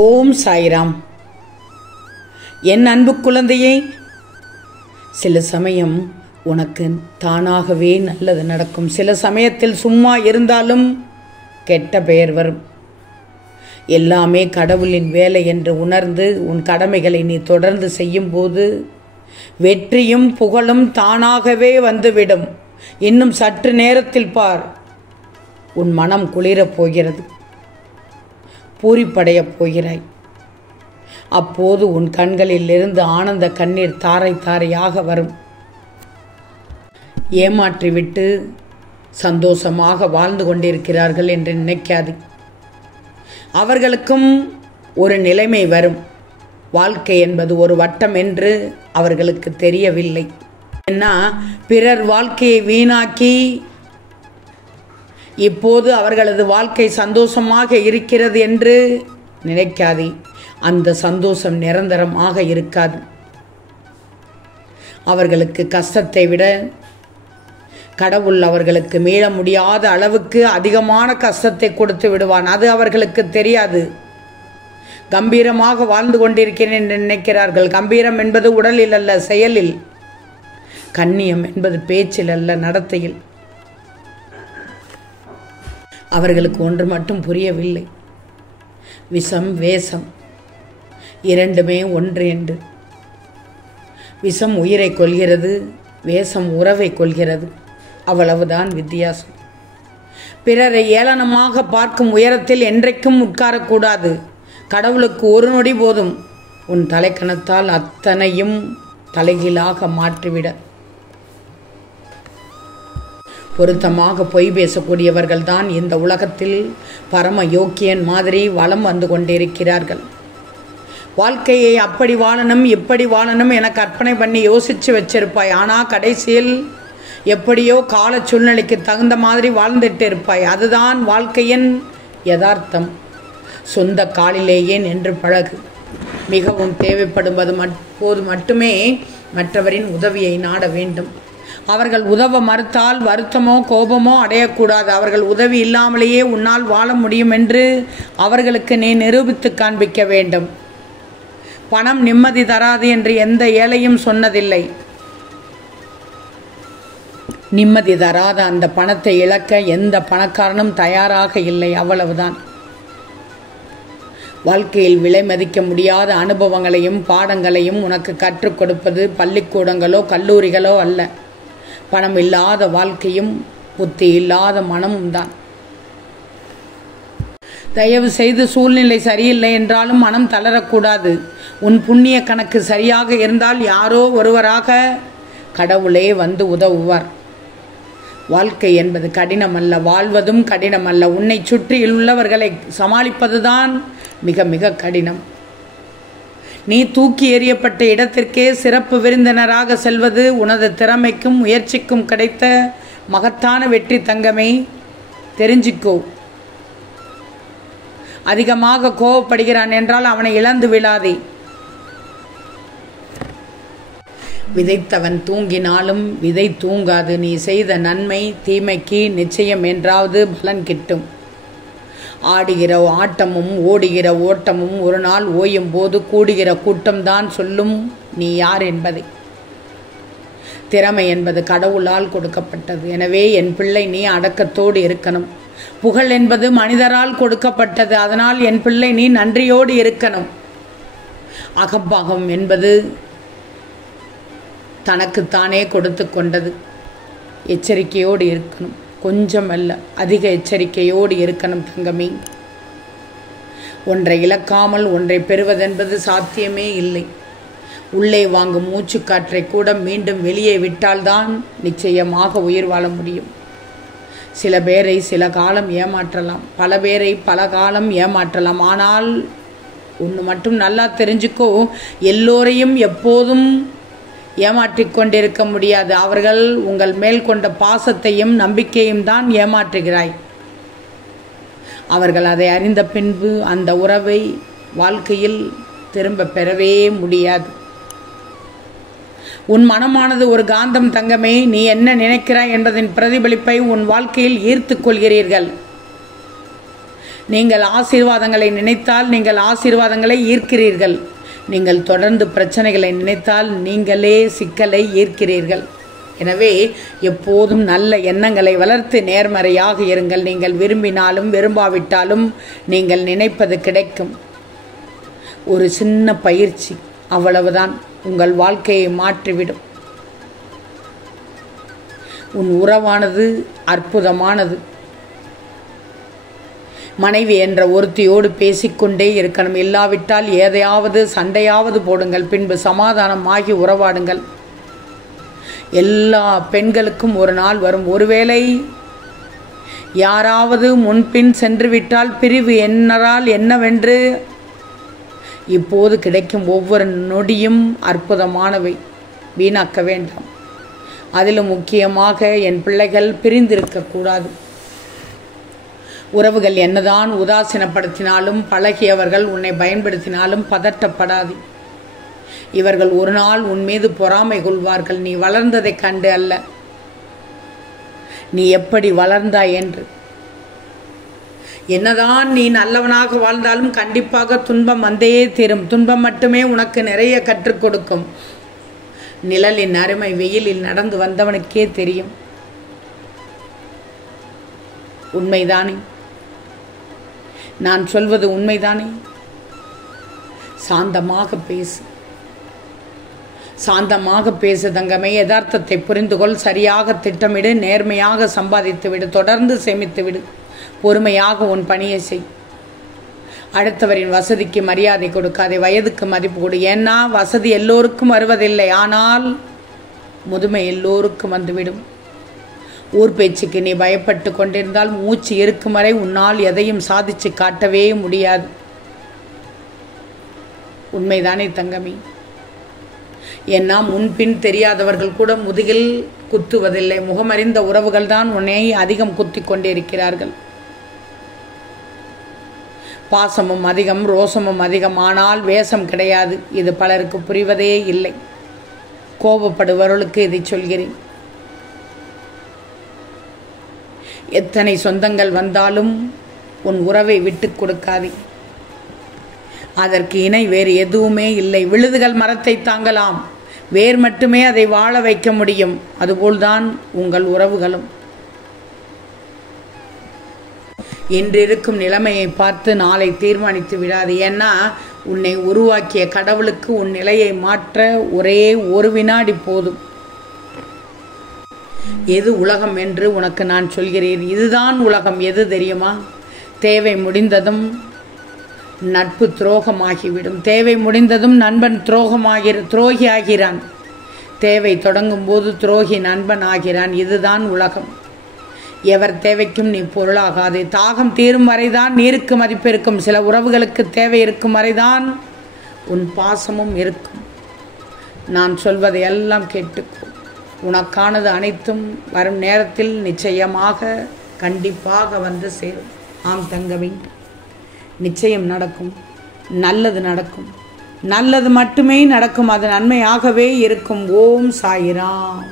ஓம் சாய்ராம். என் அன்பு குழந்தையே, சில சமயம் உனக்கு தானாகவே நல்லது நடக்கும். சில சமயத்தில் சும்மா இருந்தாலும் கெட்ட பெயர் வரும். எல்லாமே கடவுளின் வேலை என்று உணர்ந்து உன் கடமைகளை நீ தொடர்ந்து செய்யும்போது வெற்றியும் புகழும் தானாகவே வந்துவிடும். இன்னும் சற்று நேரத்தில் பார், உன் மனம் குளிரப் போகிறது, பூரிப்படையப் போகிறாய். அப்போது உன் கண்களில் இருந்து ஆனந்த கண்ணீர் தாரை தாரையாக வரும். ஏமாற்றிவிட்டு சந்தோஷமாக வாழ்ந்து கொண்டிருக்கிறார்கள் என்று நினைக்காது. அவர்களுக்கும் ஒரு நிலைமை வரும். வாழ்க்கை என்பது ஒரு வட்டம் என்று அவர்களுக்கு தெரியவில்லை. ஏன்னா பிறர் வாழ்க்கையை வீணாக்கி இப்போது அவர்களது வாழ்க்கை சந்தோஷமாக இருக்கிறது என்று நினைக்காதே. அந்த சந்தோஷம் நிரந்தரமாக இருக்காது. அவர்களுக்கு கஷ்டத்தை விட கடவுள் அவர்களுக்கு மீள முடியாத அளவுக்கு அதிகமான கஷ்டத்தை கொடுத்து விடுவான். அது அவர்களுக்கு தெரியாது. கம்பீரமாக வாழ்ந்து கொண்டிருக்கிறேன் என்று நினைக்கிறார்கள். கம்பீரம் என்பது உடலில் அல்ல, செயலில். கண்ணியம் என்பது பேச்சில் அல்ல, நடத்தையில். அவர்களுக்கு ஒன்று மட்டும் புரியவில்லை. விஷம் வேஷம் இரண்டுமே ஒன்று என்று. விஷம் உயிரை கொல்கிறது, வேஷம் உறவை கொல்கிறது. அவ்வளவுதான் வித்தியாசம். பிறரை ஏளனமாக பார்க்கும் உயரத்தில் என்றைக்கும் உட்காரக்கூடாது. கடவுளுக்கு ஒரு நொடி போதும் உன் தலைக்கணத்தால் அத்தனையும் தலைகீழாக மாற்றிவிட. பொருத்தமாக பொய் பேசக்கூடியவர்கள் தான் இந்த உலகத்தில் பரம யோக்கியன் மாதிரி வலம் வந்து கொண்டிருக்கிறார்கள். வாழ்க்கையை அப்படி வாழணும் இப்படி வாழணும் என கற்பனை பண்ணி யோசித்து வச்சிருப்பாய். ஆனால் கடைசியில் எப்படியோ கால சூழ்நிலைக்கு தகுந்த மாதிரி வாழ்ந்துட்டு இருப்பாய். அதுதான் வாழ்க்கையின் யதார்த்தம். சொந்த காலிலேயே நின்று பழகு. மிகவும் தேவைப்படுவது போது மட்டுமே மற்றவரின் உதவியை நாட வேண்டும். அவர்கள் உதவ மறுத்தால் வருத்தமோ கோபமோ அடையக்கூடாது. அவர்கள் உதவி இல்லாமலேயே உன்னால் வாழ முடியும் என்று அவர்களுக்கு நீ நிரூபித்து காண்பிக்க வேண்டும். பணம் நிம்மதி தராது என்று எந்த ஏழையும் சொன்னதில்லை. நிம்மதி தராத அந்த பணத்தை இழக்க எந்த பணக்காரனும் தயாராக இல்லை. அவ்வளவுதான். வாழ்க்கையில் விலை மதிக்க முடியாத அனுபவங்களையும் பாடங்களையும் உனக்கு கற்றுக் கொடுப்பது பள்ளிக்கூடங்களோ கல்லூரிகளோ அல்ல. பணம் இல்லாத வாழ்க்கையும் புத்தி இல்லாத மனமும் தான். தயவு செய்து சூழ்நிலை சரியில்லை என்றாலும் மனம் தளரக்கூடாது. உன் புண்ணிய கணக்கு சரியாக இருந்தால் யாரோ ஒருவராக கடவுளே வந்து உதவுவார். வாழ்க்கை என்பது கடினமல்ல, வாழ்வதும் கடினமல்ல. உன்னை சுற்றி உள்ளவர்களை சமாளிப்பதுதான் மிக மிக கடினம். நீ தூக்கி எறியப்பட்ட இடத்திற்கே சிறப்பு விருந்தினராக செல்வது உனது திறமைக்கும் முயற்சிக்கும் கிடைத்த மகத்தான வெற்றி தங்கமே. தெரிஞ்சிக்கோ. அதிகமாக கோபப்படுகிறான் என்றால் அவனை இழந்து விடாதே. விதைத்தவன் தூங்கினாலும் விதை தூங்காது. நீ செய்த நன்மை தீமைக்கு நிச்சயம் என்றாவது பலன் கிட்டும். ஆடுகிற ஆட்டமும் ஓடுகிற ஓட்டமும் ஒரு நாள் ஓயும் போது கூடுகிற கூட்டம்தான் சொல்லும் நீ யார் என்பதை. திறமை என்பது கடவுளால் கொடுக்கப்பட்டது. எனவே என் பிள்ளை நீ அடக்கத்தோடு இருக்கணும். புகழ் என்பது மனிதரால் கொடுக்கப்பட்டது. அதனால் என் பிள்ளை நீ நன்றியோடு இருக்கணும். அகம்பாகம் என்பது தனக்குத்தானே கொடுத்து கொண்டது. எச்சரிக்கையோடு இருக்கணும். கொஞ்சம் அல்ல, அதிக எச்சரிக்கையோடு இருக்கணும் தங்கமே. ஒன்றை இழக்காமல் ஒன்றை பெறுவதென்பது சாத்தியமே இல்லை. உள்ளே வாங்கும் மூச்சுக்காற்றை கூட மீண்டும் வெளியே விட்டால்தான் நிச்சயமாக உயிர் வாழ முடியும். சில பேரை சில காலம் ஏமாற்றலாம், பல பேரை பல காலம் ஏமாற்றலாம். ஆனால் ஒன்று மட்டும் நல்லா தெரிஞ்சுக்கோ, எல்லோரையும் எப்போதும் ஏமாற்றிக் கொண்டிருக்க முடியாது. அவர்கள் உங்கள் மேல் கொண்ட பாசத்தையும் நம்பிக்கையும் தான் ஏமாற்றுகிறாய். அவர்கள் அதை அறிந்த பின்பு அந்த உறவை வாழ்க்கையில் திரும்ப பெறவே முடியாது. உன் மனமானது ஒரு காந்தம் தங்கமே. நீ என்ன நினைக்கிறாய் என்பதின் பிரதிபலிப்பை உன் வாழ்க்கையில் ஈர்த்து கொள்கிறீர்கள். நீங்கள் ஆசீர்வாதங்களை நினைத்தால் நீங்கள் ஆசீர்வாதங்களை ஈர்க்கிறீர்கள். நீங்கள் தொடர்ந்து பிரச்சனைகளை நினைத்தால் நீங்களே சிக்கலை ஈர்க்கிறீர்கள். எனவே எப்போதும் நல்ல எண்ணங்களை வளர்த்து நேர்மறையாக இருங்கள். நீங்கள் விரும்பினாலும் விரும்பாவிட்டாலும் நீங்கள் நினைப்பது கிடைக்கும். ஒரு சின்ன பயிற்சி, அவ்வளவுதான் உங்கள் வாழ்க்கையை மாற்றிவிடும். உன் உறவானது அற்புதமானது. மனைவி என்ற ஒருத்தியோடு பேசிக்கொண்டே இருக்கணும். இல்லாவிட்டால் எதையாவது சண்டையாவது போடுங்கள், பின்பு சமாதானமாகி உறவாடுங்கள். எல்லா பெண்களுக்கும் ஒரு நாள் வரும். ஒருவேளை யாராவது முன்பின் சென்று விட்டால் பிரிவு என்னரால் என்னவென்று இப்போது கிடைக்கும் ஒவ்வொரு நொடியும் அற்புதமானவை, வீணாக்க வேண்டாம். அதிலும் முக்கியமாக என் பிள்ளைகள் பிரிந்திருக்கக்கூடாது. உறவுகள் என்னதான் உதாசீனப்படுத்தினாலும் பழகியவர்கள் உன்னை பயன்படுத்தினாலும் பதட்டப்படாது. இவர்கள் ஒரு நாள் உன் மீது பொறாமை கொள்வார்கள். நீ வளர்ந்ததைக் கண்டு அல்ல, நீ எப்படி வளர்ந்தாய் என்று. என்னதான் நீ நல்லவனாக வாழ்ந்தாலும் கண்டிப்பாக துன்பம் வந்தே தீரும். துன்பம் மட்டுமே உனக்கு நிறைய கற்றுக் கொடுக்கும். நிழலின் அருமை வெயிலில் நடந்து வந்தவனுக்கே தெரியும். உண்மைதானே? நான் சொல்வது உண்மைதானே? சாந்தமாக பேசு, சாந்தமாக பேசு தங்கமே. யதார்த்தத்தை புரிந்து கொள். சரியாக திட்டமிடு. நேர்மையாக சம்பாதித்து விடு. தொடர்ந்து சேமித்து விடு. பொறுமையாக உன் பணியை செய். அடுத்தவரின் வசதிக்கு மரியாதை கொடுக்காதே. வயதுக்கு மதிப்பு கொடு. ஏன்னா வசதி எல்லோருக்கும் வருவதில்லை, ஆனால் முதுமை எல்லோருக்கும் வந்துவிடும். ஊர் பேச்சுக்கு நீ பயப்பட்டு கொண்டிருந்தால் மூச்சு இருக்கும் வரை உன்னால் எதையும் சாதிச்சு காட்டவே முடியாது. உண்மைதானே தங்கமி? ஏன்னா முன்பின் தெரியாதவர்கள் கூட முதுகில் குத்துவதில்லை. முகமறிந்த உறவுகள் தான் உன்னை அதிகம் குத்தி கொண்டே இருக்கிறார்கள். பாசமும் அதிகம், ரோசமும் அதிகம், ஆனால் வேஷம் கிடையாது. இது பலருக்கு புரிவதே இல்லை. கோபப்படுபவர்களுக்கு இதை சொல்கிறேன். எத்தனை சொந்தங்கள் வந்தாலும் உன் உறவை விட்டு கொடுக்காதே. அதற்கு இணை வேறு எதுவுமே இல்லை. விழுதுகள் மரத்தை தாங்கலாம், வேர் மட்டுமே அதை வாழ வைக்க முடியும். அதுபோல்தான் உங்கள் உறவுகளும். இன்றிருக்கும் நிலைமையை பார்த்து நாளை தீர்மானித்து விடாது. ஏன்னா உன்னை உருவாக்கிய கடவுளுக்கு உன் நிலையை மாற்ற ஒரே ஒரு வினாடி போதும். எது உலகம் என்று உனக்கு நான் சொல்கிறேன். இதுதான் உலகம். எது தெரியுமா? தேவை முடிந்ததும் நட்பு துரோகமாகிவிடும். தேவை முடிந்ததும் நண்பன் துரோகி ஆகிறான். தேவை தொடங்கும் போது துரோகி நண்பன் ஆகிறான். இதுதான் உலகம். எவர் தேவைக்கும் நீ பொருளாகாதே. தாகம் தீரும் வரைதான் நீருக்கு மதிப்பு இருக்கும். சில உறவுகளுக்கு தேவை இருக்கும் வரைதான் உன் பாசமும் இருக்கும். நான் சொல்வதை எல்லாம் கேட்டுக்கோ. உனக்கானது அனைத்தும் வரும் நேரத்தில் நிச்சயமாக கண்டிப்பாக வந்து சேரும். ஆம் தங்கமி, நிச்சயம் நடக்கும். நல்லது நடக்கும். நல்லது மட்டுமே நடக்கும். அது நன்மையாகவே இருக்கும். ஓம் சாயிராம்.